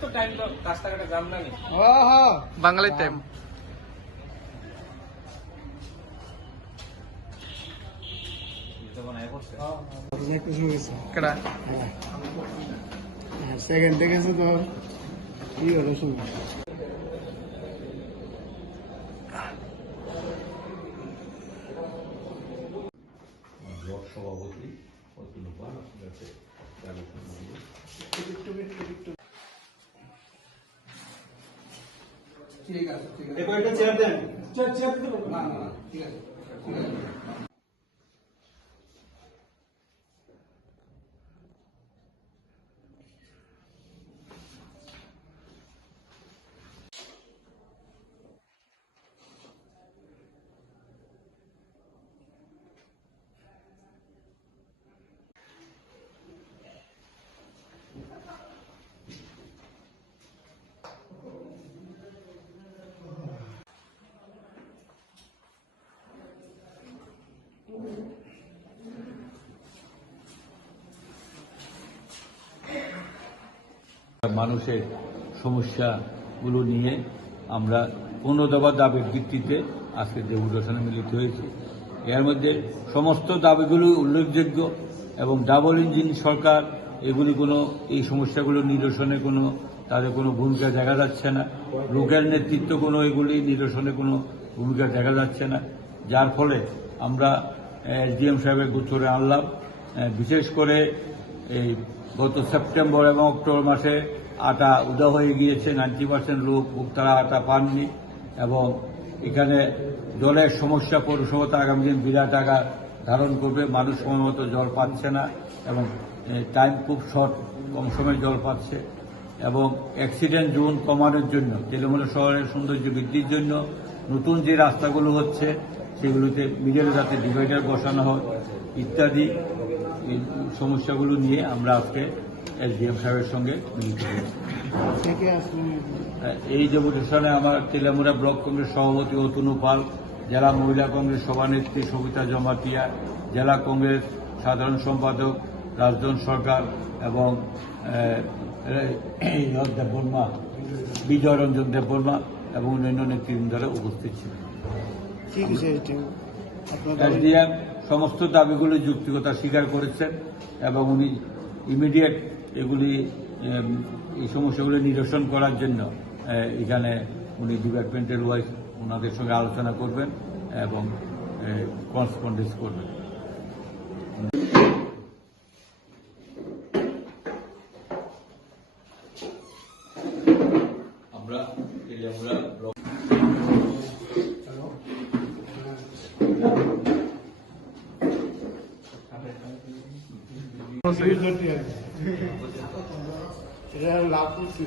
তো টাইম তো রাস্তাঘাটে জাম না নি বাঙালির টাইম সেকেন্ড থেকে তো কি হলো শুনো সভাপতি অতুল পাল আপনার কাছে ঠিক আছে ঠিক আছে। এবার একটা চেয়ার দেন। চেয়ার চেয়ার না না, ঠিক আছে। ঠিক আছে। মানুষের সমস্যাগুলো নিয়ে আমরা পনেরো দফা দাবির ভিত্তিতে আজকে দেবুদর্শনে মিলিত হয়েছি। এর মধ্যে সমস্ত দাবিগুলো উল্লেখযোগ্য এবং ডাবল ইঞ্জিন সরকার এগুলি কোনো, এই সমস্যাগুলো নিরসনে কোনো, তাদের কোনো ভূমিকা দেখা যাচ্ছে না। লোকের নেতৃত্ব কোনো এগুলি নিরসনে কোনো ভূমিকা দেখা যাচ্ছে না। যার ফলে আমরা এসডিএম সাহেবের গোচরে আনলাম। বিশেষ করে এই গত সেপ্টেম্বর এবং অক্টোবর মাসে আটা উদা হয়ে গিয়েছে, নাইনটি পার্সেন্ট লোক ভোক্তারা আটা পাননি এবং এখানে জলের সমস্যা পৌরসভা আগামী দিন বিরাট আকার ধারণ করবে। মানুষ সময় মতো জল পাচ্ছে না এবং টাইম খুব শর্ট কম সময়ে জল পাচ্ছে এবং অ্যাক্সিডেন্ট জোন কমানোর জন্য, তেলেমূলা শহরের সৌন্দর্য বৃদ্ধির জন্য নতুন যে রাস্তাগুলো হচ্ছে, সেগুলোতে মিডিয়ালে যাতে ডিভাইডার বসানো হয় ইত্যাদি সমস্যাগুলো নিয়ে আমরা আজকে এসডিএম সাহেবের সঙ্গে। মিলিত এই ডেপুটেশনে আমার তেলামুড়া ব্লক কংগ্রেস সভাপতি অতনু পাল জেলা মহিলা কংগ্রেস সভানেত্রী সবিতা জমাতিয়া জেলা কংগ্রেস সাধারণ সম্পাদক রাজধন সরকার এবং দেববর্মা বিজয় রঞ্জন দেববর্মা এবং অন্যান্য নেতৃবৃন্দরা উপস্থিত ছিলেন। এসডিএম সমস্ত দাবিগুলি যুক্তিকতা স্বীকার করেছেন এবং উনি ইমিডিয়েট এগুলি এই সমস্যাগুলি নিরসন করার জন্য এখানে উনি ডিপার্টমেন্টের ওয়াইজ ওনাদের সঙ্গে আলোচনা করবেন এবং করেসপন্ডেন্স করবেন। আমরা আমরা ব্লক এটা লাভ করছি